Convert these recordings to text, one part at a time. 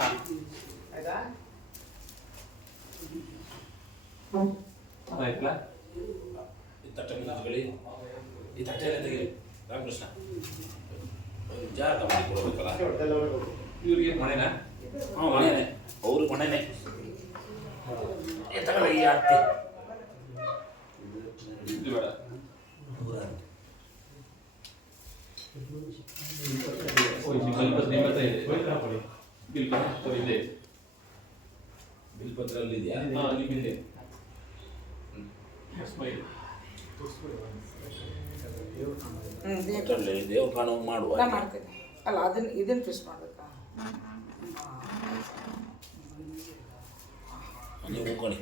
ಆಯ್ತಾ ಆಯ್ತಲ್ಲ ಈ ತಟ್ಟೆಲ್ಲ ತೆಗಳಿ ಈ ತಟ್ಟೆಲ್ಲ ತೆಗೀರಿ ರಾಮಕೃಷ್ಣ ಜಾಗ ಮಾಡಿಕೊಡ್ಬೇಕಲ್ಲ ಇವ್ರಿಗೆ ಮನೆನಾ ಹಾಂ ಮನೆಯೇ ಅವ್ರಿಗೆ ಮನೆಯೇ ತಗೊಳ್ಳಿ ಈ ಅತ್ತೆ ಇದು ಬೇಡ ಬಿಲ್ಪತ್ರಲ್ಲಿ ಇದೆಯಾ ದೇವ್ರು ಕಾಣೋ ಮಾಡುವ ಮಾಡ್ತೇನೆ ಅಲ್ಲ ಇದನ್ನ ಫಿಶ್ ಮಾಡ್ಬೇಕಾ ನೀವು ಹೋಗ್ಕೊಳ್ಳಿ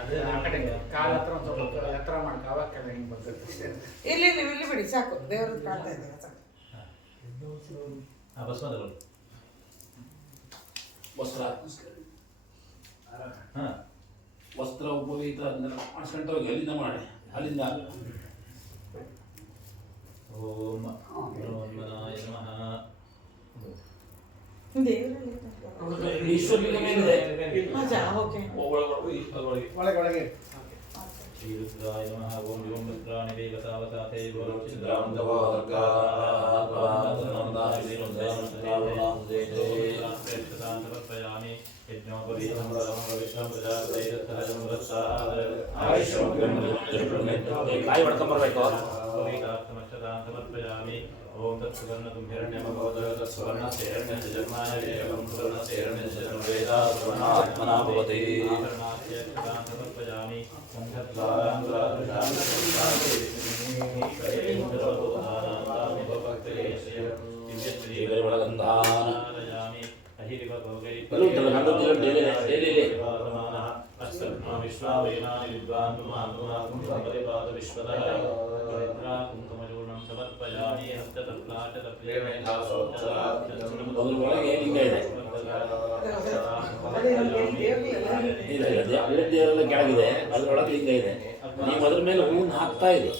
ಅದೇ ಆ ಕಡೆ ಕಾಲ ಹತ್ರ ಒಂದು ಸ್ವಲ್ಪ ಎತ್ತರ ಮಾಡ್ಕ ಅವಾಗ ಹಿಂಗೆ ಬರ್ತೈತೆ ಇಲ್ಲಿ ಬಿಡಿ ಸಾಕು ದೇವ್ರದ್ದು ಕಾಣ್ತಾ ಇದೆ ಸಾಕು ವಸ್ತ್ರ ವಸ್ತ್ರ ಉಪವೀತ ಮಾಡ್ಸ್ಕೊಂಡ್ರೆ ಹೋಗಿ ಅಲ್ಲಿಂದ ಮಾಡಿ ಅಲ್ಲಿಂದ ಓಂ ಬ್ರಹ್ಮನಾಯ ನಮಃ. ಈಶ್ವರಲಿಂಗ ಮೇಲಿದೆ ಓಕೆ ಒಳಗೆ ಒಳಗೆ ಶ್ರೀರುದ್ರಾಯ ನಮಃ. ಓಂ ಓಂ ರುದ್ರಾಣಿ ವೇಗತಾವತಾತೆ ಸಮರ್ಪಯಾಮಿ. ಕಾಯಿ ಹೊಡ್ಕೊಂಬರ್ಬೇಕು ಸಮರ್ಪಯಾಮಿ. ಓಂ ತತ್ಸುವರ್ಣತುಂ ಹಿರಣ್ಯಮಭವತ ಸ್ವರ್ಣಸ್ಯೈರಣ್ಯಸ್ಯ ಜನ್ಮಾಯ ಏವಂ ಸ್ವರ್ಣಸ್ಯೈರಣ್ಯಸ್ಯ ಜನ್ಮವೇದಾ ಸ್ವರ್ಣಾತ್ಮನಾ ಭವತಿ. ಸಮರ್ಪಯಾಮಿ. ಓಂ ವಿಶ್ವಾವೇನಾನಿ ವಿದ್ವಾನ್ ಮಾತುಮಾತುಂ ಸಂಪರಿಪಾತ ವಿಶ್ವತಃ ಕುಂಕುಮಚೂರ್ಣಂ ಸಮರ್ಪಯಾಮಿ. ಅದ್ರೊಳಗೆ ಲಿಂಗ ಇದೆ ದೇವರೆಲ್ಲ ಕೆಳಗಿದೆ ಅದ್ರೊಳಗೆ ಲಿಂಗ ಇದೆ. ನೀವು ಅದ್ರ ಮೇಲೆ ಹೂವನ್ನು ಹಾಕ್ತಾ ಇದೆ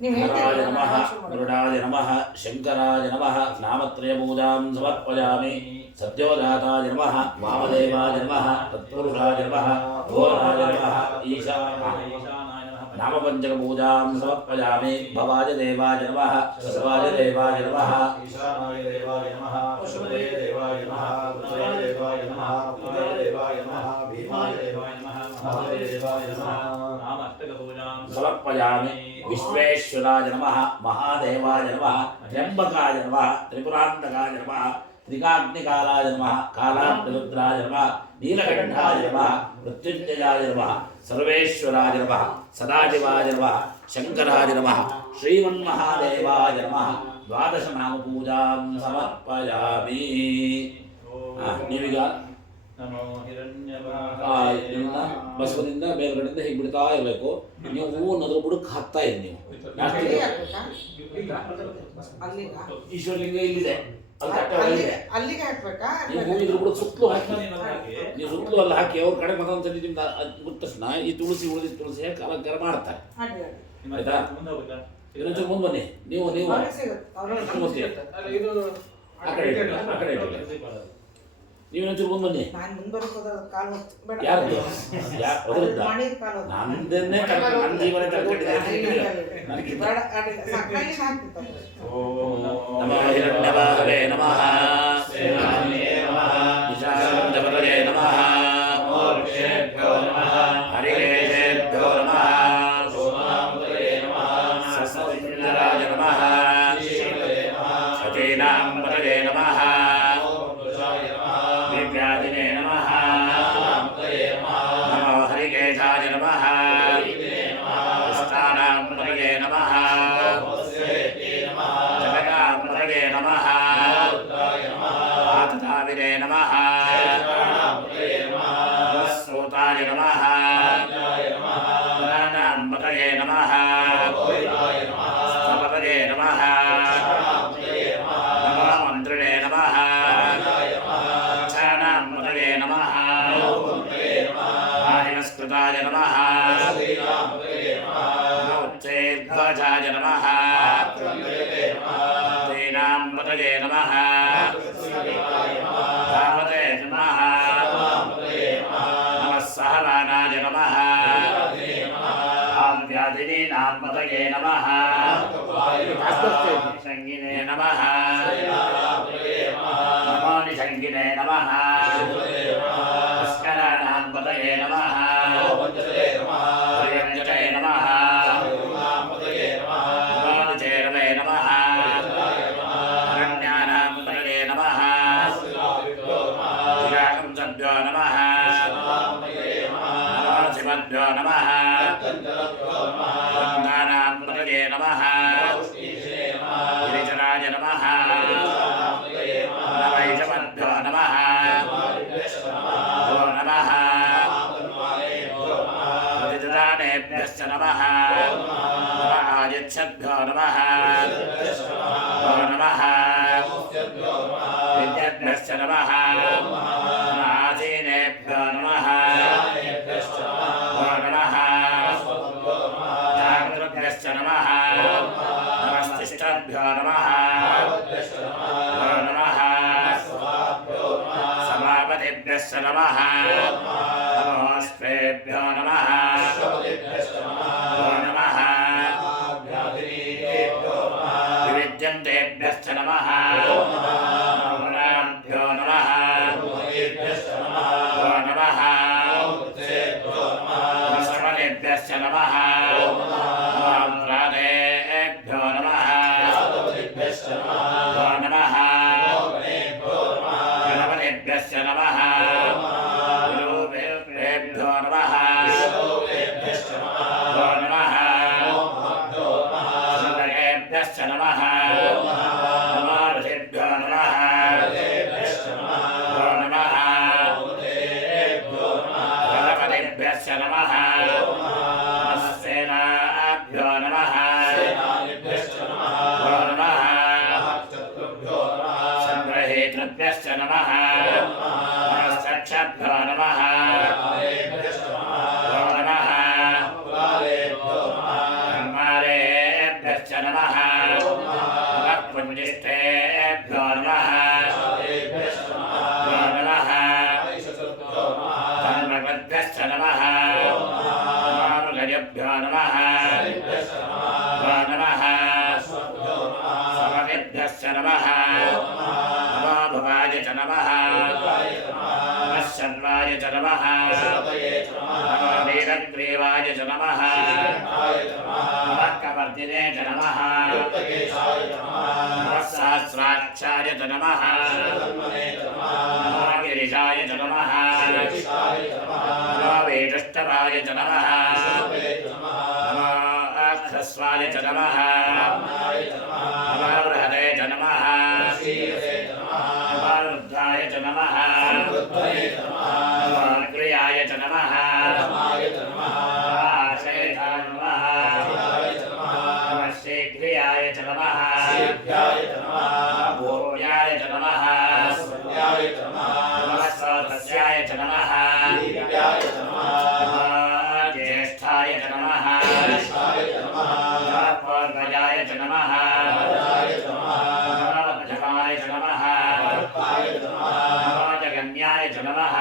ಹರಾಯ ನಮಃ ಗರುಡಾಯ ನಮಃ ಶಂಕರಾಯ ನಮಃ ನಾಮತ್ರಯ ಪೂಜಾಂ ಸಮರ್ಪಯಾಮಿ. ಸತ್ಯೋಜಾತಾಯ ನಮಃ ವಾಮದೇವಾಯ ನಮಃ ತತ್ಪುರುಷಾಯ ನಮಃ ಘೋರಾಯ ನಮಃ ನಾಮಪಂಚಕ ಪೂಜಾಂ ಸಮರ್ಪಯಾಮಿ. ಭವಾಯ ದೇವಾಯ ನಮಃ ಶಿವಾಯ ದೇವಾಯ ನಮಃ ಈಶಾನಾಯ ದೇವಾಯ ನಮಃ ಪಶುಪತೇ ದೇವಾಯ ನಮಃ ರುದ್ರಾಯ ದೇವಾಯ ನಮಃ ಉದಯ ದೇವಾಯ ನಮಃ ಭೀಮಾಯ ದೇವಾಯ ನಮಃ ಮಹಾದೇವ ದೇವಾಯ ನಮಃ ನಾಮ ಅಷ್ಟಕ ಪೂಜಾಂ ಸಮರ್ಪಯಾಮಿ. ವಿಶ್ವೇಶ್ವರಾಯ ನಮಃ ಮಹಾದೇವಾಯ ನಮಃ ತ್ರ್ಯಂಬಕಾಯ ನಮಃ ತ್ರಿಪುರಾಂತಕಾಯ ನಮಃ ತ್ರಿಕಾಗ್ನಿಕಾಲಾಯ ನಮಃ ಕಾಲಾಗ್ನಿರುದ್ರಾಯ ನಮಃ ನೀಲಕಂಠಾಯ ನಮಃ ಮೃತ್ಯುಂಜಯಾಯ ನಮಃ ಸರ್ವೇಶ್ವರಾಯ ನಮಃ ಸದಾಶಿವಾಯ ನಮಃ ಶಂಕರಾಯ ನಮಃ ಶ್ರೀಮನ್ಮಹಾದೇವಾಯ ನಮಃ. ದ್ವಾದಶ ನಾಮ ಪೂಜಾಂ ಸಮರ್ಪಯಾಮಿ. ನೀವೀಗ ನಮೋ ಇದನ್ನ ಬಸವದಿಂದ ಮೇಲ್ಗಡೆಯಿಂದ ಹೀಗೆ ಬಿಡ್ತಾ ಇರಬೇಕು. ನೀವು ಹೂವನ್ನು ಅದ್ರ ಬುಡಕ್ಕೆ ಹಾಕ್ತಾ ಇರಿ. ನೀವು ಈಶ್ವರಲಿಂಗ ಇಲ್ಲಿದೆ ಅಲ್ಲಿ ತಟ್ಟೆ ಒಳಗಿದೆ. ಅಲ್ಲಿಗೆ ಹಾಕ್ಬೇಕಾ ನೀವು ಹೂ ಇದ್ರ ಬುಡಕ್ಕೆ ಸುತ್ತಲೂ ಹಾಕಿ ನೀವು ಸುತ್ತಲೂ ಅಲ್ಲಿ ಹಾಕಿ ಅವ್ರ ಕಡೆ ಮತ್ತೊಂದ್ಸಲಿ ನಿಮ್ದು ಬಿಟ್ಟ ತಕ್ಷಣ ಈ ತುಳಸಿ ಉಳಿದ ತುಳಸಿ ಹಾಕಿ ಅಲಂಕಾರ ಮಾಡ್ತಾರೆ. ಆಯ್ತಾ? ಇದೊಂಚೂರು ಮುಂದೆ ಬನ್ನಿ. ನೀವು ನೀವು ಆ ಕಡೆ ಇಟ್ಟಿಲ್ಲ ಆ ಕಡೆ ಇಟ್ಟಿಲ್ಲ ನೀವು ಇನ್ನೊಂಚೂರು ಮುಂದೆ ಬನ್ನಿ. ಯಾರು ನಂದನ್ನೇ ನನ್ನ ಜೀವನ ನಮಃ ಹಿರಣ್ಯವಾಹವೇ ನಮಃ ನಿಶಾಂತಪತಯೇ ನಮಃ ಹರಿಕೇಶೇಭ್ಯೋ ನಮಃ ಸಸ್ವರಾಜ ನಮಃ ಸಚೀನಾಂ ಪತಯೇ ನಮಃ ದಿವ್ಯಾದಿನೇ ನಮಃ ನಮೋ ಹರಿಕೇಶಾಯ ನಮಃ ಕೃಷ್ಣಾನಾಂ ಪತಯೇ ನಮಃ ಜಗದಾಂ ಪತಯೇ ನಮಃ ಆತತಾವಿನೇ ನಮಃ ಶ್ರೋತಾಯ ನಮಃ ಪ್ರಾಣಾಂ ಪತಯೇ ನಮಃ ಪತಯೇ ನಮಃ ನಮೋ ಮಂತ್ರಿಣೇ ನಮಃ ಚಾಣಾಂ ಪತಯೇ ನಮಃ कृताय नमः उच्चैर्ध्वजाय नमः दीनां पतये नमः भावते नमः नमः सहमानाय नमः व्याधिनीनां पतये नमः संगिने नमः नमो निसंगिने नमः पुष्कराणां पतये नमः प्रियञ्जटे नमः नमोनिचेरवे नमः अरण्यानां पतये नमः चिरागंसभ्यो नमः नमोऽसिमभ्यो नमः वन्दानां पतये नमः गिरिजराज नमः नमैषमभ्यो नमः भो नमः प्रतिदानेभ्यश्च नमः आयच्छद्भ्यो नमः भो नमः विद्यभ्यश्च नमः आसीनेभ्यो नमः भो नमः जागृभ्यश्च नमः नमस्तिष्ठभ्यो नमः भो नमः सभापतिभ्यश्च नमः नमोऽस्तेभ्यो नमः भो नमः विविद्यन्तेभ्यश्च नमः नमोभ्यो नमः भो नमः श्रवणेभ्यश्च नमः प्राणेभ्यो नमः भो नमः गणपतिभ्यश्च नमः गुरुभ्यो नमः भो नमः सुन्दरेभ्यश्च नमः नमो ऋषिभ्यो नमः भो नमः गणपतिभ्यश्च नमः सेनाभ्यो नमः भो नमः संग्रहेतृभ्यश्च नमः नमस्तक्षभ्यो नमः भो नमः ब्रह्मारेभ्यश्च नमः पुञ्जिष्ठेभ्यो नमः भो नमः धर्मपद्भ्यश्च नमः मृगजभ्यो नमः भो नमः समभ्यश्च नमः नमो भवाय च नमः नमः शर्वाय च नमः नमो वीरग्रीवाय च नमः नमः कपर्दिने च नमः नमः सहस्राक्षाय च नमः नमो गिरिशाय च नमः नमो वेदुष्टवाय च नमः नमो अक्षस्वाय च नमः नमो बृहदे च नमः नमो रुद्राय च नमः नमो क्रियाय च नमः आशेषाय नमः नमः शीघ्रियाय च नमः भूर्याय च नमः नमः सौतस्याय च नमः नमो ज्येष्ठाय च नमः नमः पूर्वजाय च नमः नमो मध्यमाय च नमः नमो जगन्याय च नमः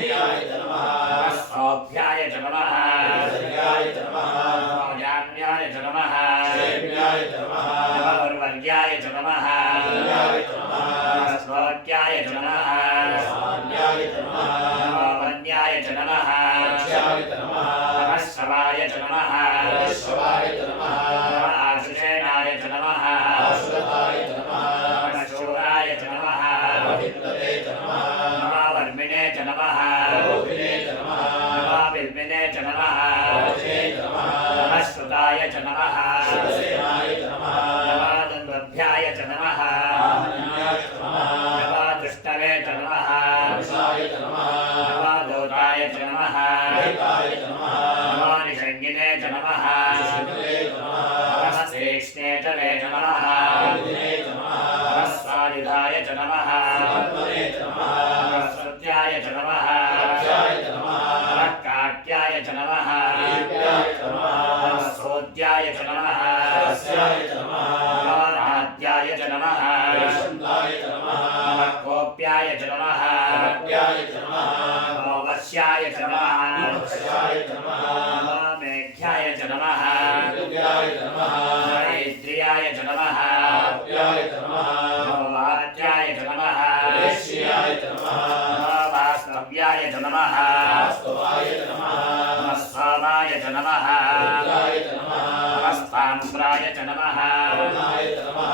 नमः सौभ्याय च नमः नमो जाम्याय च नमः नमो उर्वर्याय च नमः नमः श्लोक्याय च नमः नमो वन्याय च नमः नमः शवाय च नमः नमः आशुषेणाय च नमः नमः शूराय च नमः नमो वर्मिणे च नमः नमो बिल्बिने च नमः नमः श्रुताय च नमः नमो दन्द्वभ्याय च नमः नमो दुष्टवे च नमः नमो दूताय च नमः नमो निषङ्गिने च नमः नमः श्रेष्ठे च वे च नमः नमः स्वायुधाय च नमः नमः श्रुत्याय च नमः नमः काट्याय च नमः दीप्याय च नमः सोद्याय च नमः सरस्याय च नमः आद्याय च नमः वैकुण्ठाय च नमः कोप्याय च नमः भक्त्याय च नमः वश्याय च नमः वक्ष्याय च नमः मेघ्याय च नमः दिव्याय च नमः मैत्र्याय च नमः आप्याय च नमः वाच्याय च नमः वेश्याय च नमः वास्तव्याय च नमः वास्तवाय च नमः स्वामाय च नमः रुद्राय च नमः स्ताम्राय च नमः वरुणाय च नमः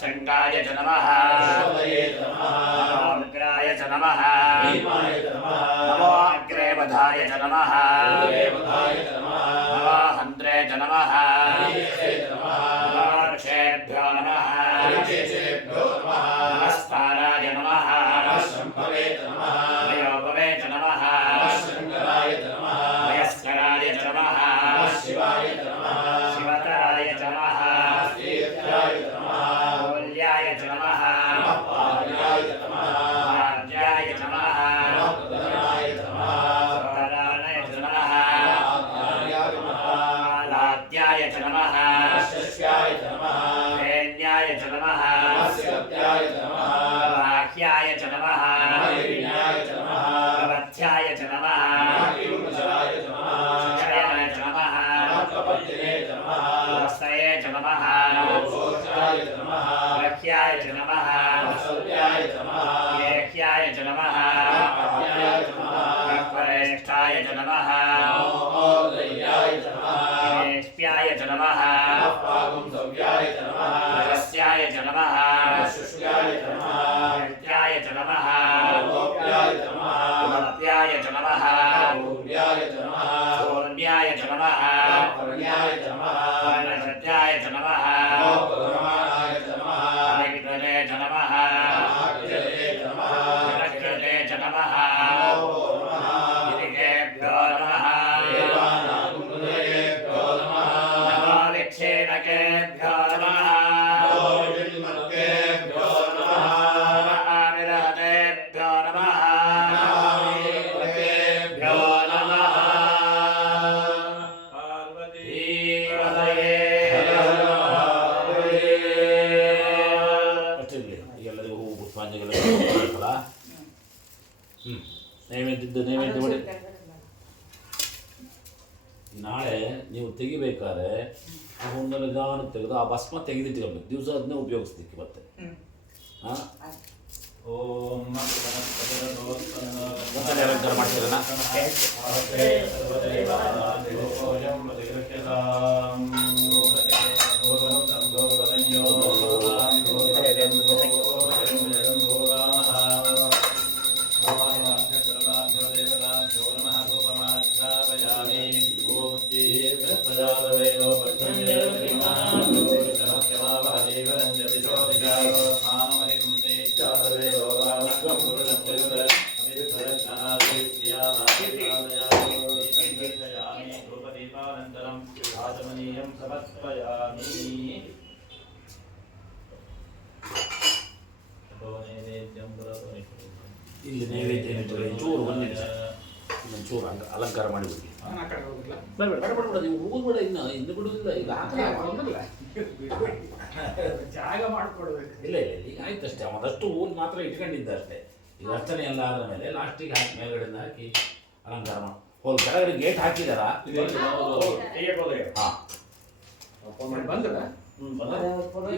शङ्गाय च नमः विष्णवे च नमः रुद्राय च नमः भीमाय च नमः नमोऽग्रेवधाय च नमः देवताय च नमः नमोऽहन्त्रे च नमः नीलेशे च नमः नमोर्षेभ्यो नमः परिचेभ्यो नमः नमस्ताराय नमः शम्भवे च नमः वयोभवे च नमः शङ्कराय च नमः वयस्कराय च नमः शिवाय च नमः शिवतराय च नमः श्रीत्याय च नमः मूल्याय च नमः पार्याय च नमः राज्याय च नमः प्रदनाय च नमः सोदराय च नमः आज्ञाय नमः लाद्याय च नमः शस्याय च नमः धेन्याय च नमः स्यत्याय च नमः वाह्याय च नमः हिरण्याय च नमः प्रवथ्याय च नमः किंकुशलाय च नमः शयनाय च नमः कपत्तिने च नमः वस्तये च नमः घोषाय च नमः रह्याय च नमः सत्याय च नमः लेह्याय च नमः अज्ञाय च नमः वरेष्ठाय च नमः नमोदयाय च नमः नेष्प्याय च नमः पागुं सव्याय च नमः रस्याय च नमः शुष्याय च नमः नित्याय च नमः गोप्याय च नमः गोप्याय च नमः भूव्याय च नमः पूर्ण्याय च नमः परण्याय च नमः वनसत्याय च नमः नमोपदमानाय च नमः अनिकृते च नमः आकृते च नमः जनकृते च नमः नमो नमः गिरिकेभ्यो नमः देवानां कुलदेवेभ्यो नमः नमो विच्छेदकेभ्यो नमः नमो विन्मत्तेभ्यो नमः आनिरहतेभ्यो नमः नामीपतेभ्यो नमः पार्वतीपतये ಅಷ್ಟಿರಲಿ ಎಲ್ಲರಿಗೂ ಹೂವು ಪುಷ್ಪಾಂಜಲಿಗಳು ಕೊಡಬೇಕಲ್ಲ ನೈವೇದ್ಯ ಮಾಡಿ ನಾಳೆ ನೀವು ತೆಗಿಬೇಕಾದ್ರೆ ಆ ಹೂವನ್ನೆಲ್ಲ ನಿಧಾನ ತೆಗೆದು ಆ ಭಸ್ಮ ತೆಗೆದಿಟ್ಕೊಳ್ಬೇಕು ದಿವಸ ಅದನ್ನೇ ಉಪಯೋಗಿಸ್ಲಿಕ್ಕೆ ಮತ್ತೆ ಹಾಂ ಓಂ ಒಂದ್ಸಲ ಅಲಂಕಾರ ಮಾಡ್ತೀರಣ್ಣ ಇಲ್ಲಿ ನೈವೇದ್ಯ ಚೂರು ಒಂದು ನಿಮಿಷ ಇನ್ನೊಂದು ಚೂರು ಅಲಂಕಾರ ಮಾಡಿಬಿಡಿ ನಾನು ಆ ಕಡೆ ಹೋಗಿಲ್ಲ. ಬೇಡ ನೀವು ಹೋಗ್ಬೇಡ ಇನ್ನು ಬಿಡುವುದಿಲ್ಲ ಈಗ ಹೋಗಿಲ್ಲ. ಜಾಗ ಮಾಡ್ಕೊಡ್ಬೇಕು. ಇಲ್ಲ ಈಗ ಆಯ್ತಷ್ಟೇ ಅವನಷ್ಟು ಹೂವು ಮಾತ್ರ ಇಟ್ಕೊಂಡಿದ್ದ ಅಷ್ಟೇ ಈಗ ಅರ್ಚನೆ ಎಲ್ಲ ಆದ ಮೇಲೆ ಲಾಸ್ಟಿಗೆ ಹಾಕಿ ಮೇಲ್ಗಡೆಯಿಂದ ಹಾಕಿ ಅಲಂಕಾರ ಮಾಡಿ ಹೋಲ್ ಕೆಳಗಡೆ ಗೇಟ್ ಹಾಕಿದಾರ ಹಾಂ ಬಂದ್ರ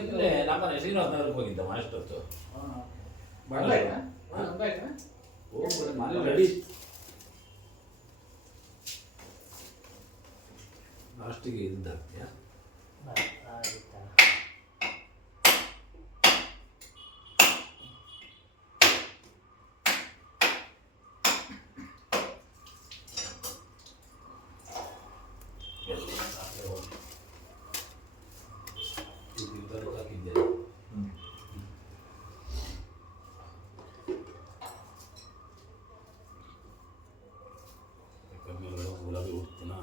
ಇಲ್ಲೇ ನಮ್ಮನೆ ಶ್ರೀನಿವಾಸ ಹೋಗಿದ್ದ ಅಷ್ಟೊತ್ತು ಬಂದಾಯ್ತಾ? ಬಂದಾಯ್ತಾ? ಹೋಗ್ಬಿಡಿ ಮನೆ ರೆಡಿ ಲಾಸ್ಟಿಗೆ ಇದ್ದ ಹಾಕ್ತೀಯಾ ಹಾಕಿದ್ದೆ ಗುಲಾಬಿ ಹುಡ್ತೀನ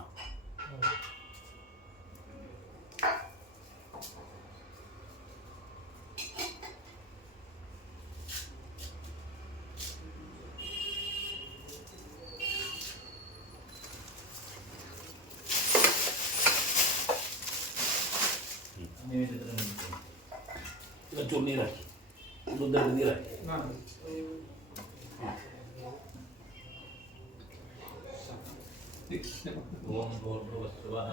ಚೂರು ನೀರು ಹಾಕಿ ಉದ್ದ ನೀರು ಹಾಕಿ ಓಂ ಭೂರ್ಭುವಸ್ಸುವಃ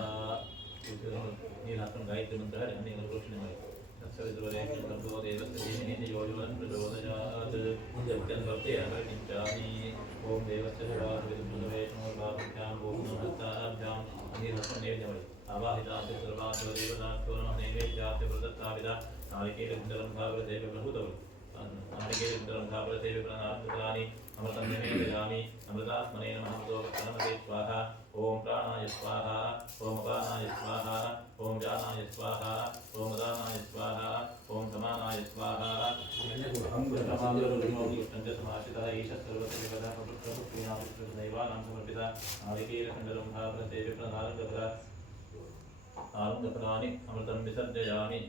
ನೀರು ಹಾಕೊಂಡು ಗಾಯತ್ರಿ ಮಂತ್ರ ಹೇಳಿ ಅನ್ನಿ ಘೋಷಣೆ ಮಾಡಿ ಸತ್ಸವಿತೃವರೇ ಭರ್ಗೋ ದೇವಸ್ಯ ಧೀಮಹಿ ಯೋ ಯೋನ ಪ್ರಚೋದಯಾತ್ ಮುಂದೆ ಬರ್ತೀಯ ಕಿಂಚಾಮಿ ಓಂ ದೇವಸ್ಯ ಶಿವಾಸವಿದುರ್ಭುಜವೇ ನಮೋರ್ಭಾಭ್ಯಾಂ ಓಂ ನಮಸ್ತಾಭ್ಯಾಂ ನೀರು ಹಾಕೊಂಡು ನೈವೇದ್ಯ ಮಾಡಿ ಆವಾಹಿತಾಸ್ಯ ಸರ್ವಾಸ್ಯ ದೇವತಾಭ್ಯೋ ನಮಃ ನೈವೇದ್ಯಾಸ್ಯ ಪ್ರದತ್ತಾವಿದ ನಾಳಿಕೇಲಗುಂಡಲಂ ಭಾಗವತೆ ಪ್ರಭೂತವರು ನಾಳಿಕೇಲಗುಂಡಲಂ ಭಾಗವತೆ ವಿಪ್ರನಾಥಾನಿ अमृतं निवेदयामि अमृतात्मने नमः नमते स्वाहा ओम प्राणाय स्वाहा ओम अपानाय स्वाहा ओम व्यानाय स्वाहा ओम उदानाय स्वाहा ओम समानाय स्वाहा समाश्रितः ईशः सर्वस्य विपदः प्रभुत्वैवानां समर्पिता नारिकेलखण्डलं भावरते विप्रनारङ्गफलानि अमृतं विसर्जयामि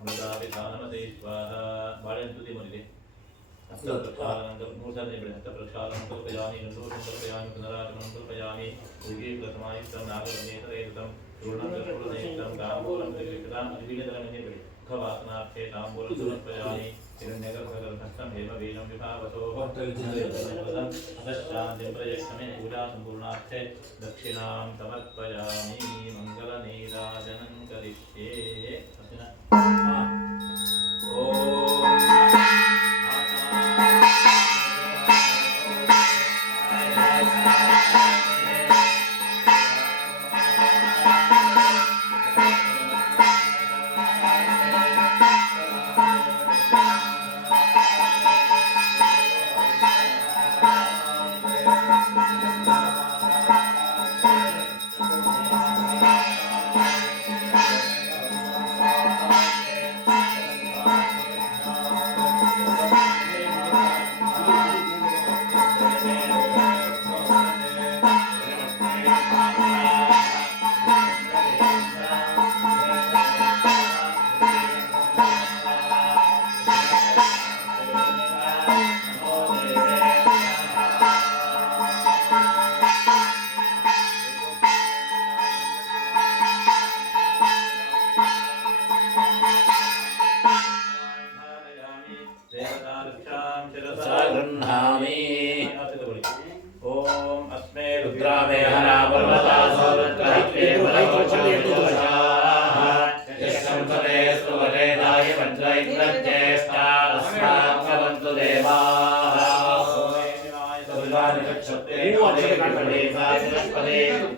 अमृताभिधानमते स्वाहा बाळेन्तुति मुनिते मूर्धन्य प्रक्षालनं कल्पयामि नन्दोषं कल्पयामि पुनरागमनं कल्पयामि उदीर्घसमायुक्तं नागरण्येतरेतुं चूर्णं कर्पूरनेत्रं ताम्बूलं त्रिविक्ताम् अद्वितीयधनमन्यपरि मुखवासनार्थे ताम्बूलं समर्पयामि हिरण्यगर्भगर्भस्थं हेमवीनं विभावसोः अधश्चान्तिं प्रयक्षमे पूजासम्पूर्णार्थे दक्षिणां समर्पयामि मङ्गलनीराजनं करिष्ये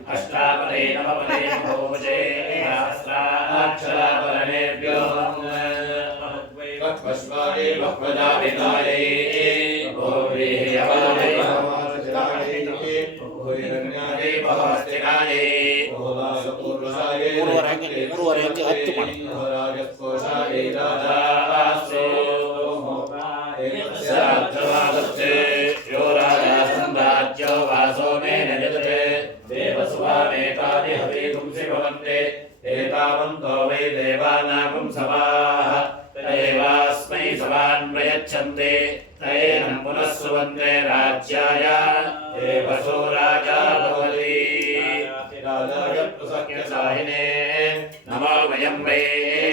अष्टापदे नवपदे भोजे सहस्राक्षरापरणेभ्यो पश्वादे भक्वजाभिकाये भोवेयवदे भोहिरण्यादे भवस्तिकाये भोलासपूर्वसाये पूर्वरंगे हत्तु माडि राजकोशाये राजासो साक्षवादस्ते यो राजा सम्राज्यो वासो मेन यजते देवसुवामेकादि हवीगुंसि भवन्ते एतावन्तो वै देवानागुं सवाः तदेवास्मै सवान् प्रयच्छन्ते तयेनं पुनः सुवन्ते राज्याय देवसो राजा भवति राजाय प्रसक्यसाहिने नमो वयं वै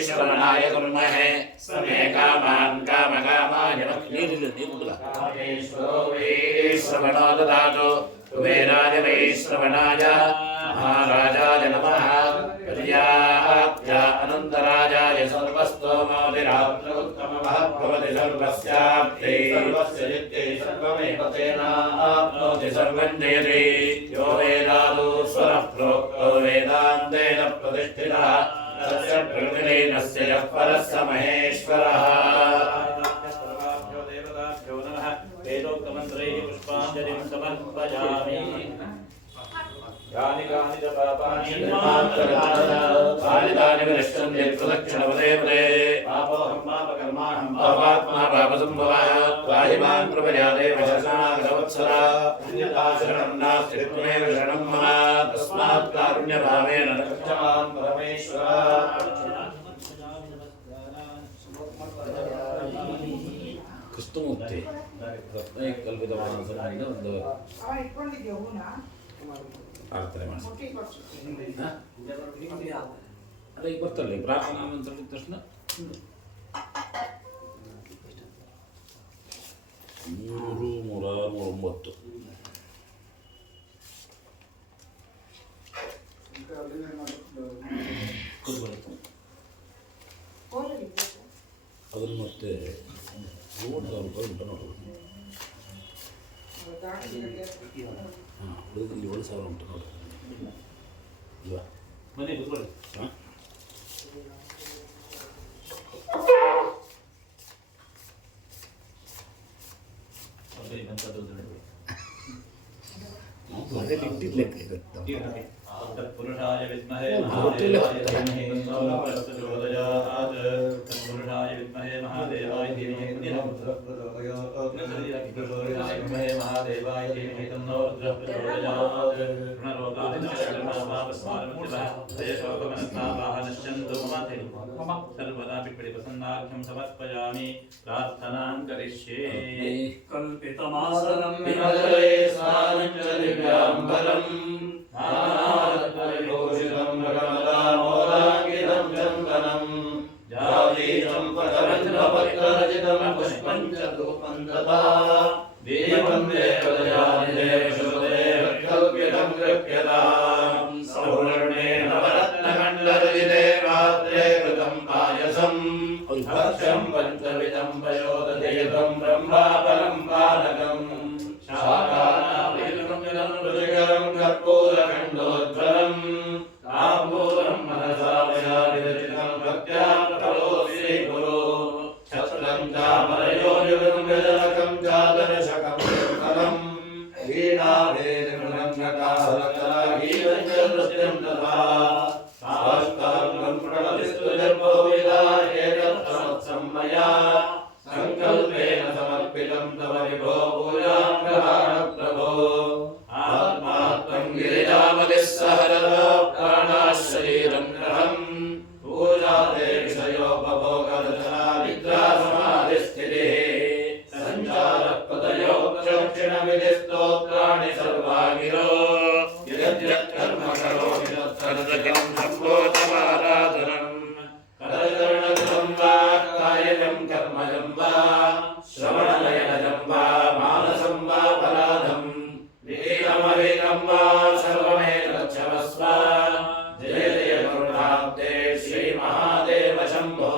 श्रवणाय कुर्महे समे कामान् कामकामाय ईश्वरो वै श्रवणो ददातु कुबेराय वै श्रवणाय महाराजाय नमः पर्याप्त्या अनन्तराजाय सर्वस्तोमोदिरात्रोत्तमः भवति सर्वस्याप्त्यै सर्वस्य जित्यै सर्वमेव तेनाप्नोति सर्वं जयति यो वेदादो स्वरः प्रोक्तो वेदान्तेन प्रतिष्ठितः तस्य प्रकृतिलीनस्य यः परः स महेश्वरः देवताभ्यो नमः वेदोक्तमन्त्रैः पुष्पाञ्जलिं समर्पयामि यानि कानि च पापानि तानि विनश्यन्ति प्रदक्षिणपदे पदे पापोऽहं पापकर्माणं पापात्मा पापसम्भवः त्राहि मां कृपया देव शरणागतवत्सला अन्यथा शरणं नास्ति त्वमेव शरणं मम तस्मात् कारुण्यभावेन रक्ष मां परमेश्वर कृष्णमूर्ति कल्पितवान् सन्निध ಒಂದು ಪ್ರಾರ್ಥನೆ ಮಾಡಿ ಅದೇ ಈಗ ಬರ್ತಲ್ಲ ಪ್ರಾರ್ಥನಾ ಮಂತ್ರ ಹೇಳಿದ ತಕ್ಷಣ 3, 3, 6, 9 ಅದನ್ನು ಮತ್ತೆ 7,000 ರೂಪಾಯಿ ಉಂಟು ನೋಡು. ಹಾಂ ಉಳಿದಲ್ಲಿ 7,000 ಉಂಟು ನೋಡು ಇಲ್ವಾ? ಮನೆ ಕೂತ್ಕೊಳ್ಳಿ. ಹಾಂ ಲೆಕ್ಕ ಇರುತ್ತೆ. तत्पुरुषाय विद्महे महादेवाय धीमहि तन्नो प्रचोदयात् तत्पुरुषाय विद्महे महादेवाय धीमहि तन्नो महादेवाय धीमहि तन्नो प्रचोदयात् ऋणरोगादिनश्चर्मस्मारमतिभयशोकमनस्तापाहनश्चन्तु मम सर्वदा पिप्पळिप्रसन्नाख्यं समर्पयामि प्रार्थनां करिष्ये कल्पितमासनं विमले स्नानं च दिव्याम्बरम् आनन्दपरिभूषितं भगवदामोदाङ्गितं चन्दनं जातीतं पतरञ्जपत्ररचितं पुष्पं च धूपं ददा दीपं देवदयादिदेवशुभदेवकल्पितं गृह्यतां सौवर्णेन नवरत्नमण्डलजिते पात्रे कृतं पायसं भक्ष्यं पञ्चविधं पयोदधीतं ब्रह्माफलं पानकम् शाकानां कर्पूरखण्डोज्ज्वलम् ताम्बूलं मनसा विरचितं भक्त्या करोति श्रीगुरो छत्रं चामरयोनिवृतं व्यजनकं चादर्शकं फलं वीणावेदमृदङ्गकाहलकलागीतं च नृत्यं तथा साष्टाङ्गं प्रणतिस्तु जर्भो विदायेतत्समत्सं मया संकल्पेन समर्पितं तव विभो पूजां गृहाण प्रभो आत्मात्मं गिरिजामतिः सहरदा प्राणाः शरीरं ग्रहं पूजाते विषयोपभोगरचना निद्रा समाधिस्थितिः सञ्चारपदयो दक्षिणविधिस्तोत्राणि सर्वागिरो यद्यत्कर्म करोमि तत्सर्वं सम्भोतमाराधनम् करचरणं वा कायजं कर्मजं वा श्रवणनयनजं वा मानसं वा पराधं वीरमवीरं वा सर्वमेव क्षमस्व जय जय करुणाब्दे श्रीमहादेव शम्भो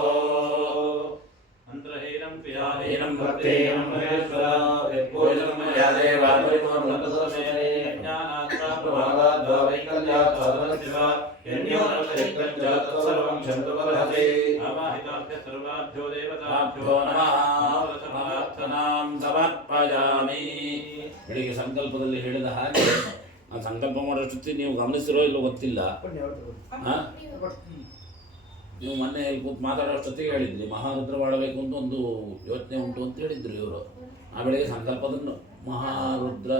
मन्त्रहीनं क्रियाहीनं भक्तिहीनं महेश्वरा यत्पूजनं मया देवानुरिमोन्नतदर्शने ज्ञानात्मा प्रमादाद् वैकल्यात् सर्वशिवा यन्योनमतिरिक्तं च तत्सर्वं क्षन्तुमर्हति आवाहिताभ्य सर्वाभ्यो देवताभ्यो नमः ಪ್ರಾರ್ಥನಾಂ ಸಮರ್ಪಯಾಮಿ. ಬೆಳಿಗ್ಗೆ ಸಂಕಲ್ಪದಲ್ಲಿ ಹೇಳಿದ ಹಾಗೆ ನಾನು ಸಂಕಲ್ಪ ಮಾಡೋಷ್ಟೊತ್ತಿಗೆ ನೀವು ಗಮನಿಸಿರೋ ಇಲ್ಲೋ ಗೊತ್ತಿಲ್ಲ. ನೀವು ಮೊನ್ನೆ ಇಲ್ಲಿ ಕೂತು ಮಾತಾಡೋಷ್ಟೊತ್ತಿಗೆ ಹೇಳಿದ್ರಿ ಮಹಾರುದ್ರ ಮಾಡಬೇಕು ಅಂತ ಒಂದು ಯೋಚನೆ ಉಂಟು ಅಂತ ಹೇಳಿದ್ರು ಇವರು. ಆ ಬೆಳಿಗ್ಗೆ ಸಂಕಲ್ಪದನ್ನು ಮಹಾರುದ್ರ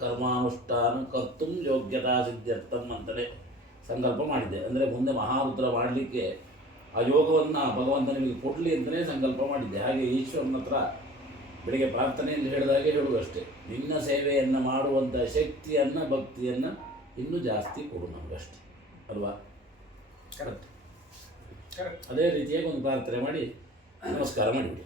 ಕರ್ಮಾನುಷ್ಠಾನ ಕರ್ತುಂ ಯೋಗ್ಯತಾ ಸಿದ್ಧ್ಯರ್ಥಂ ಅಂತಲೇ ಸಂಕಲ್ಪ ಮಾಡಿದ್ದೆ. ಅಂದರೆ ಮುಂದೆ ಮಹಾರುದ್ರ ಮಾಡಲಿಕ್ಕೆ ಆ ಯೋಗವನ್ನು ಭಗವಂತ ನಿಮಗೆ ಕೊಡಲಿ ಅಂತಲೇ ಸಂಕಲ್ಪ ಮಾಡಿದ್ದೆ. ಹಾಗೆ ಈಶ್ವರನ ಹತ್ರ ಬೆಳಿಗ್ಗೆ ಪ್ರಾರ್ಥನೆಯಲ್ಲಿ ಹೇಳಿದಾಗೆ ಹೇಳುವುದಷ್ಟೇ, ನಿನ್ನ ಸೇವೆಯನ್ನು ಮಾಡುವಂಥ ಶಕ್ತಿಯನ್ನು ಭಕ್ತಿಯನ್ನು ಇನ್ನೂ ಜಾಸ್ತಿ ಕೊಡು ನಮಗಷ್ಟೇ ಅಲ್ವಾ? ಕರೆಕ್ಟ್. ಅದೇ ರೀತಿಯಾಗಿ ಒಂದು ಪ್ರಾರ್ಥನೆ ಮಾಡಿ ನಮಸ್ಕಾರ ಮಾಡಿಬಿಡಿ.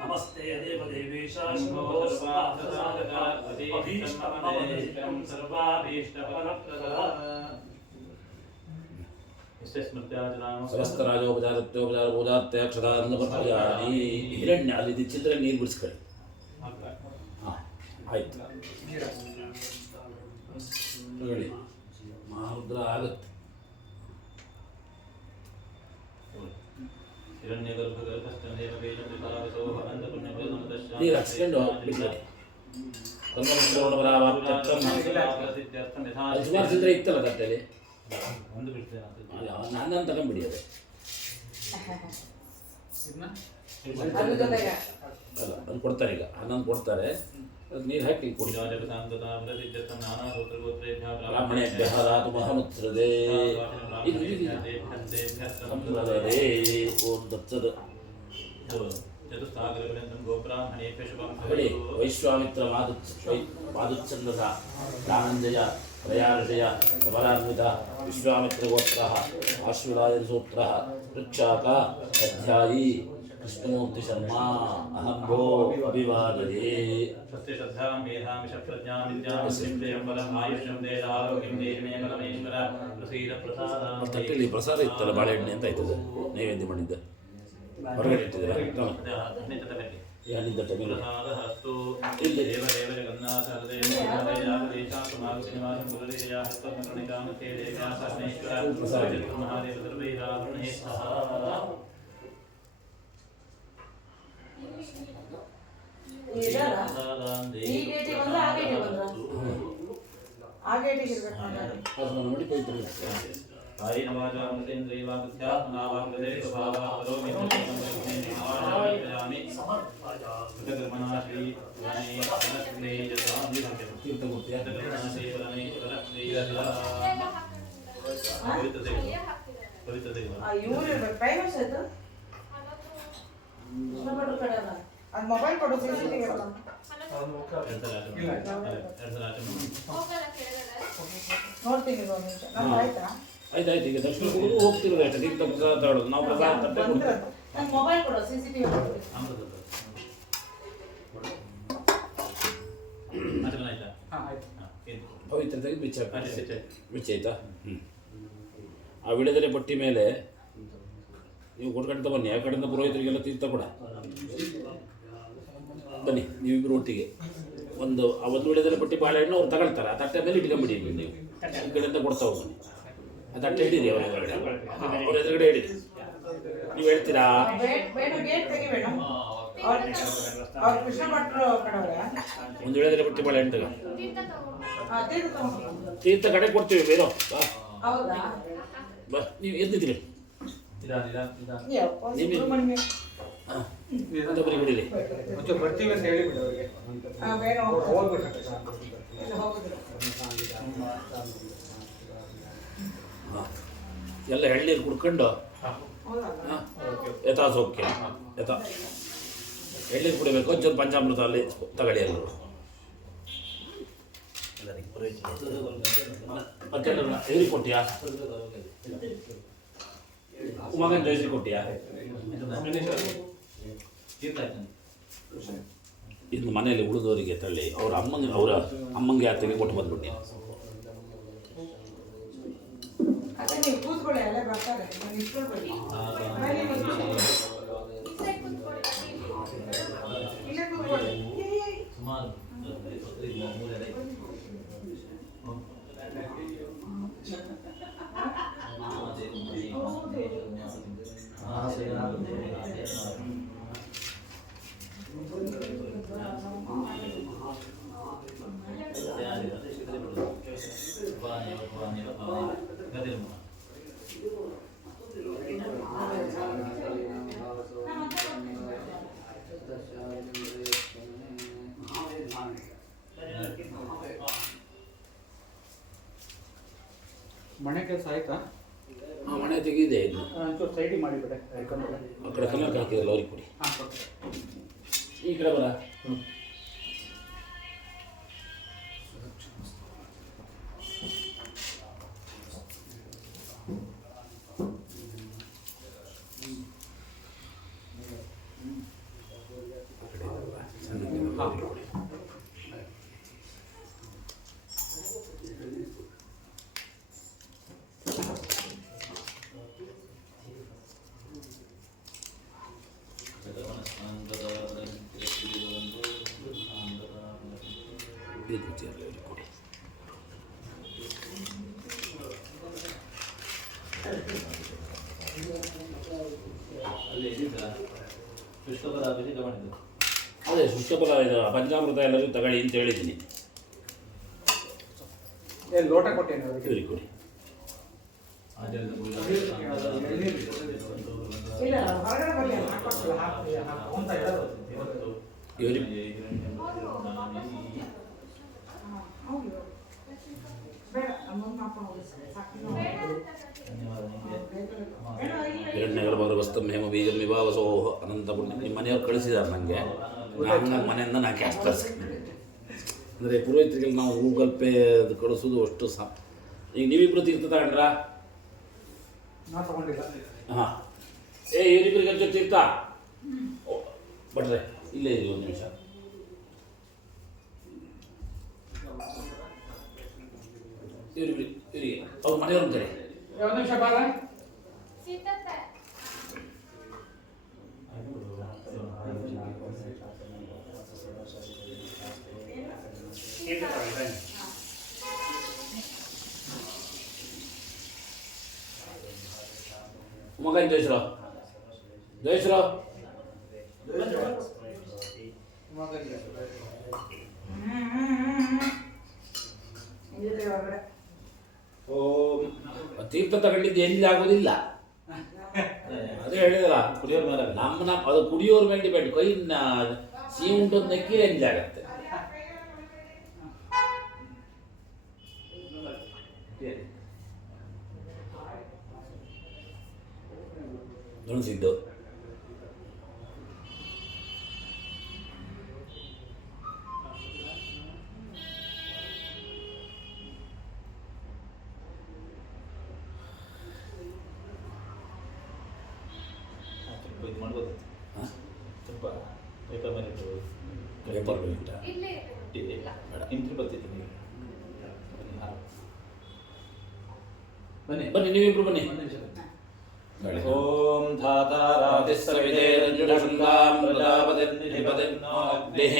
नमस्ते देवदेवेश शम्भो सर्वार्थसाधकं सर्वाभीष्टफलप्रदः ಸಮಸ್ತರಾಜೋಪಚಾರತ್ಯೋಪಚಾರ ಪೂಜಾರ್ಥ ಅಕ್ಷರಾಂತಪರ್ಯಾಣಿ ಹಿರಣ್ಯ ಅಲ್ಲಿ ಚಿಲ್ಲರೆ ನೀರು ಬಿಡಿಸ್ಕೊಳ್ಳಿ. ಹಾಂ ಆಯ್ತು ಹೇಳಿ ಮಹಾರುದ್ರ ಆಗುತ್ತೆ. ನೀರು ಹಾಕ್ಸ್ಕೊಂಡು ಬಿಟ್ಬಿಡಿ. ಸುಮಾರು ಚಿತ್ರ ಇತ್ತಲ್ಲ ಕಟ್ಟೆಯಲ್ಲಿ ನನ್ನನ್ನು ತಗೊಂಡ್ಬಿಡಿ. ಅದೇ ಅಲ್ಲ ಅದನ್ನು ಕೊಡ್ತಾರೆ, ಈಗ ಹನ್ನೊಂದು ಕೊಡ್ತಾರೆ. ಅದು ನೀರು ಹಾಕಿ ಕೊಡಿ. ಬ್ರಾಹ್ಮಣೇಭ್ಯಃ ಧಾತುಮಹಮುತ್ರದೆ ಸಂಪ್ರದದೆ ಓಂ ದತ್ತದ ಬಳಿ ವೈಶ್ವಾಮಿತ್ರ ಮಾದುಚ್ಛಂದಸ ದಾನಂಜಯ ಪ್ರಯಾರ್ಷಯ ಕಮಲಾನ್ವಿತ ವಿಶ್ವಾಮಿತ್ರಗೋತ್ರ ಆಶ್ವಿಲಾಯಸೂತ್ರ ವೃಕ್ಷಾಕ ಅಧ್ಯಾಯಿ ಕೃಷ್ಣಮೂರ್ತಿ ಶರ್ಮಾ ಅಹಂ ಭೋ ಅಭಿವಾದಯೇ. ತಟ್ಟೆಯಲ್ಲಿ ಪ್ರಸಾದ ಇತ್ತಲ್ಲ ಬಾಳೆಹಣ್ಣೆ ಅಂತ ಆಯ್ತದೆ ನೈವೇದ್ಯ ಮಾಡಿದ್ದ ಹೊರಗಡೆ ಇಟ್ಟಿದ್ದೀರಾ ಯಾನಿದ್ದ ಟೈಮಿಲ್ಲ ಇಲ್ಲಿ ನೋಡಿ ಬೈತಾರೆ. आई नवाजामतेन्द्रिय वाक्या नावांगदे स्वभावा परोमि आजामि समर्पयामि श्री वने वनस्पति जतामि ತೀರ್ಥಮೂರ್ತಿಯ श्री वने वनस्पति पवित्र देव ಇವ್ರು ಪ್ರೈವೇಟ್ ಆಯ್ತು ಅದು ಮೊಬೈಲ್ ಕೊಡು CCTV ಎಲ್ಲ ನೋಡ್ತೀನಿ ಒಂದು ನಿಮಿಷ ನಮ್ದು ಆಯ್ತಾ ಆಯ್ತಾಯ್ತು. ಈಗ ದರ್ಶನ ಕೊಡೋದು ಹೋಗ್ತಿರೋದು ಅಷ್ಟೇ. ತೀರ್ಥ ಪ್ರಸಾದ ತಗೊಳ್ಳೋದು ನಾವು ಪ್ರಸಾದ ತಟ್ಟೆ ಕೊಡ್ತೀವಿ. ನನ್ನ ಮೊಬೈಲ್ ಕೊಡು CCTV ಕೊಡು. ಪವಿತ್ರತೆಗೆ ಬಿಚ್ಚ ಆಯ್ತಾ. ಆ ವಿಳೆದೆಲೆ ಪಟ್ಟಿ ಮೇಲೆ ನೀವು ಕೊಟ್ಕೊಂತ ಬನ್ನಿ. ಆ ಕಡೆಯಿಂದ ಪುರೋಹಿತರಿಗೆಲ್ಲ ತೀರ್ಥ ಕೊಡ ಬನ್ನಿ. ನೀವಿಬ್ಬರು ಒಟ್ಟಿಗೆ ಒಂದು ವಿಳೆದೆಲೆ ಪಟ್ಟಿ ಬಾಳೆಹಣ್ಣು ಅವ್ರು ತಗೊಳ್ತಾರೆ. ಆ ತಟ್ಟೆ ಮೇಲೆ ಇಟ್ಕೊಂಬಿಡಿ. ನೀವು ಈ ಕಡೆಯಿಂದ ಕೊಡ್ತಾ ಹೋಗಿ ಆ ತಟ್ಟೆ ಹಿಡೀರಿ. ಅವ್ರ ಎದುರುಗಡೆ ಹಿಡೀರಿ. ನೀವು ಹೇಳ್ತೀರಾ ಬೇಡ ಗೇಟ್ ತೆಗಿಬೇಡ. ಅವ್ರು ಕೃಷ್ಣ ಭಟ್ರು ಕಡೆಯವರ ಒಂದು ವಿಳೆದೆಲೆ ಪಟ್ಟಿ ಬಾಳೆಹಣ್ಣು ತಗ ತೀರ್ಥ ತಗೊಂಡು ತೀರ್ಥ ಕಡೆ ಕೊಡ್ತೀವಿ. ಬೇರೋ ಬಾ ಹೌದಾ ಬಾ ನೀವು ಎದ್ದಿದ್ದೀರಿ. ಸುಬ್ರಹ್ಮಣ್ಯ ಅಂತ ಬರೀ ಬಿಡಿರಿ. ಮತ್ತೆ ಬರ್ತೀವಿ ಅಂತ ಹೇಳಿಬಿಡಿ ಅವರಿಗೆ. ಬೇಡ ಹೋಗ್ಬಿಟ್ಟು ಎಲ್ಲ ಎಳ್ನೀರು ಕುಡ್ಕೊಂಡು ಯಥಾ ಸೌಖ್ಯ ಯಥಾ ಎಳ್ನೀರು ಕುಡಿಬೇಕು. ಒಂಚೂರು ಪಂಚಾಮೃತ ಅಲ್ಲಿ ತಗೊಳ್ಳಿ ಎಲ್ಲರೂ. ಮತ್ತೆಲ್ಲ ಹೆಸರು ಕೊಟ್ಟಿಯಾ ಮಗನ ಹೆಸರು ಕೊಟ್ಟಿಯಾ? ಇನ್ನು ಮನೆಯಲ್ಲಿ ಉಳಿದವರಿಗೆ ತಳ್ಳಿ ಅವರ ಅಮ್ಮಂಗೆ ಆತಗೆ ಕೊಟ್ಟು ಬಂದ್ಬಿಟ್ಟು. ಅದೇ ನೀವು ಕೂತ್ಕೊಳ್ಳಿ, ಅಲ್ಲೇ ಬರ್ತಾರೆ. ನಾನು ಇಟ್ಕೊಳ್ಬೇಡಿ. ಇಲ್ಲೇ ಕೂತ್ಕೊಳ್ಳಿ. ಮನೆ ಕೆಲಸ ಆಯ್ತಾ? ಮನೆ ತೆಗಿದೆ. ಇನ್ನು ಒಂಚೂರು ಸೈಡಿಗೆ ಮಾಡಿಬಿಟ್ಟೆ. ಆ ಕಡೆ ಕನ್ನಡ ಹಾಕಿರಲ್ಲ ಅವ್ರಿಗೆ ಕೊಡಿ. ಈ ಕಡೆ ಬರ. ಕೊಡಿ. ಅದೇ ಶುಷ್ಕಫಲ ಇದು ಪಂಚಾಮೃತ ಎಲ್ಲರೂ ತಗೊಳ್ಳಿ ಅಂತ ಹೇಳಿದ್ದೀನಿ. ಲೋಟ ಕೊಟ್ಟೇನೆ ಅವರಿಗೆ. ಇವ್ರಿಗೆ ಕೊಡಿ. ಇಲ್ಲ ಹೊರಗಡೆ ಬರಲಿ. ಇವ್ರಿಗೆ ವಸ್ತಂ ಹೇಮ ಬೀಜಂ ವಿಭಾವಸೋ ಅನಂತ ಪುಣ್ಯ. ನಿಮ್ಮ ಮನೆಯವ್ರು ಕಳಿಸಿದ್ದಾರೆ ನನಗೆ, ನಾನು ಮನೆಯಿಂದ ನಾನು ಕ್ಯಾಶ್ ಕಳಿಸ್ತೀನಿ. ಅಂದರೆ ಪುರೋಹಿತರಿಗೆ ನಾವು ಗೂಗಲ್ ಪೇ ಅದು ಕಳಿಸೋದು ಅಷ್ಟು ಈಗ ನೀವಿಬ್ಬರು ತೀರ್ಥ ತಗೊಂಡ್ರಾ? ನಾ ತಗೊಂಡಿಲ್ಲ. ಹಾಂ, ಇವರಿಬ್ಬರಿಗೆ ಅರ್ಜು ತೀರ್ಥ ಬಟ್ರೆ ಇಲ್ಲೇ ಇರಿ ಒಂದು ನಿಮಿಷ. ಇವರಿಗೆ ಅವ್ರ ಮನೆಯವ್ರ ಕಡೆ ಒಂದು ನಿಮಿಷ ಬಾರ. ಮಗನ ಜಯಶ್ರಾವ್ ಜಯಶ್ರಾವ್ ಓಂ ತೀರ್ಥ ತಗೊಂಡಿದ್ದು ಎಲ್ಲಿ ಆಗೋದಿಲ್ಲ. ಅದೇ ಹೇಳಿದಲ್ಲ, ಕುಡಿಯೋರ್ ಮೇಲೆ ನಮ್ಮ ಅದು ಕುಡಿಯೋರ್ ಮೇಲೆ ಡಿಪೆಂಡ್. ಕೈ ಸಿಹಿ ಉಂಟು ನೆಕ್ಕಿ ಎಂಜ್ ಆಗತ್ತೆ. ನುಣಸಿದ್ದು ಇದು ಮಾಡ್ಬೋದು. ತುಪ್ಪ ಪೇಪರ್ ಮೇಲೆ ಇಟ್ಟು ಪೇಪರ್ ಉಂಟ ಇಂಟ್ರಿ ಬರ್ತಿದ್ದೀನಿ. ಬನ್ನಿ ಬನ್ನಿ, ನೀವಿಬ್ರು ಬನ್ನಿ. ಓಂ ಧಾತಾರಾತಿಸ್ಸವಿದೇರಂಜುಷುಂಗಾಂ ಪ್ರಜಾಪತಿರ್ನಿಧಿಪತಿರ್ನೋ ಅಗ್ನಿಃ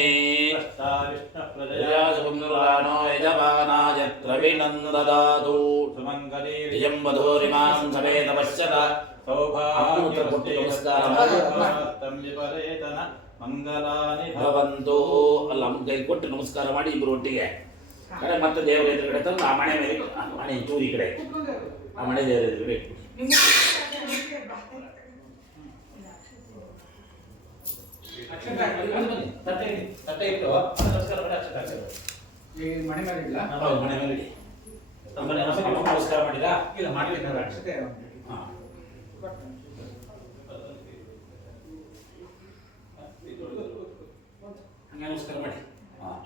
ಪ್ರಜಾಸುಪುನರಾನೋ ಯಜಮಾನಾಯತ್ರ ವಿನಂದದಾತು ಸುಮಂಗಲೀರ್ಯಂ ವಧೂರಿಮಾಂ ಸಮೇತ ಪಶ್ಯತ ಸೌಭಾಗ್ಯಂ ವಿಪರೇತನ ಮಂಗಲಾನಿ ಭವಂತು. ಅಲ್ಲ, ಕೈ ಕೊಟ್ಟು ನಮಸ್ಕಾರ ಮಾಡಿ ಇಬ್ರು ಒಟ್ಟಿಗೆ ಕಡೆ ಮತ್ತೆ ದೇವರ ಎದುರುಗಡೆ ತಂದು ಆ ಮನೆ ಮೇಲೆ ಇಟ್ಟು, ಆ ಮನೆ ಚೂರಿ ಕಡೆ ಆ ಮನೆ ದೇವರ ಎದುರುಗಡೆ ಇಟ್ಟು ತಟ್ಟೆ ಇಟ್ಟು ನಮಸ್ಕಾರ ಮಾಡಿ ಅಕ್ಷತೆ ಹಾಕ್ತಾರೆ. ಈ ಮನೆ ಮೇಲೆ ಇಲ್ಲ. ಹೌದು, ಮನೆ ಮೇಲೆ ಇಡಿ. ನಮಸ್ಕಾರ ಮಾಡಿರಾ? ಇಲ್ಲ ಮಾಡ್ಲಿಲ್ಲ. ಅಕ್ಷತೆ ಹಾಂ, ಹಂಗೆ ನಮಸ್ಕಾರ ಮಾಡಿ. ಹಾಂ,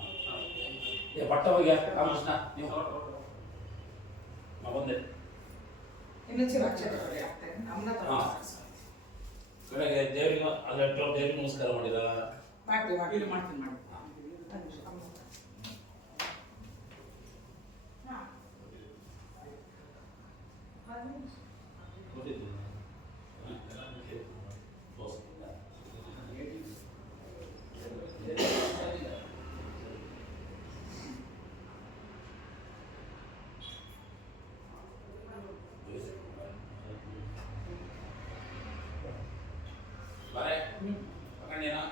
ಪಟ್ಟ ಹೋಗಿ ರಾಮಕೃಷ್ಣ ನೀವು ಬಂದೆ. ಇನ್ನೊಂಚೂರು ಅಕ್ಷತೆ ಆಗ್ತದೆ ನಮ್ಮನ್ನ ಹಾಂ, ಕಡೆಗೆ ದೇವರಿಗೆ ಅದ್ರ ದೇವರಿಗೆ ನಮಸ್ಕಾರ ಮಾಡಿರಾ? ಮಾಡ್ತೀವಿ ಇದು ಮಾಡ್ತೀನಿ ಮಾಡಿ. ಬಾರೆ ಪಕಂಡೇನಾ?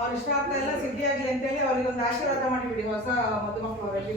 ಅವ್ರ ಇಷ್ಟ ಆಗ್ತಾ ಎಲ್ಲ ಸಿದ್ಧಿ ಆಗ್ಲಿ ಅಂತೇಳಿ ಅವ್ರಿಗೆ ಒಂದು ಆಶೀರ್ವಾದ ಮಾಡಿಬಿಡಿ ಹೊಸ ಮದುಮಕ್ಕಳು ಅವರಲ್ಲಿ.